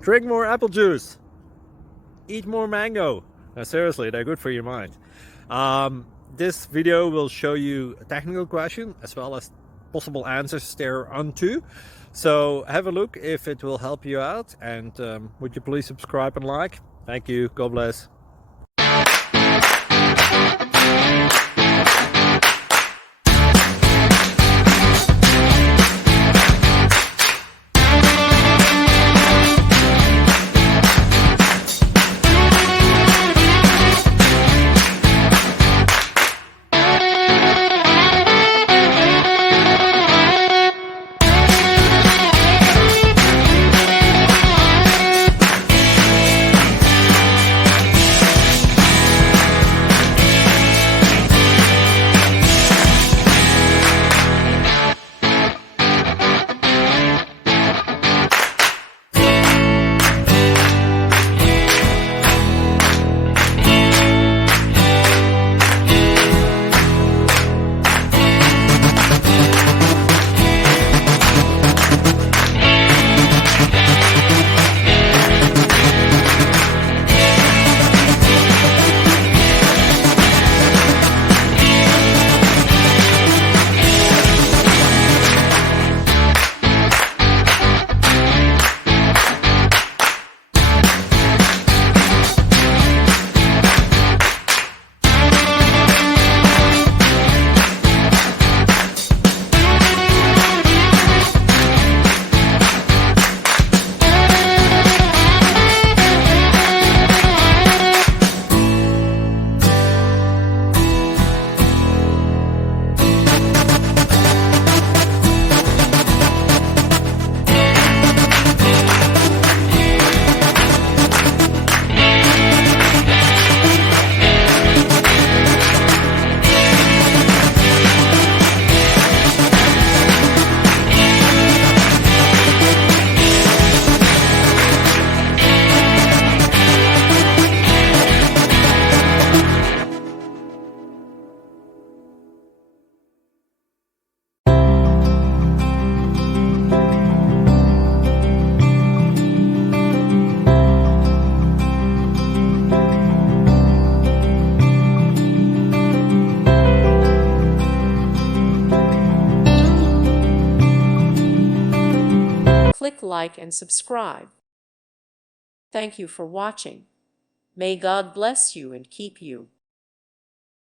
Drink more apple juice. Eat more mango. Seriously, they're good for your mind. This video will show you a technical question as well as possible answers thereunto. So have a look if it will help you out, and would you please subscribe and like? Thank you. God bless. Click like and subscribe. Thank you for watching. May God bless you and keep you.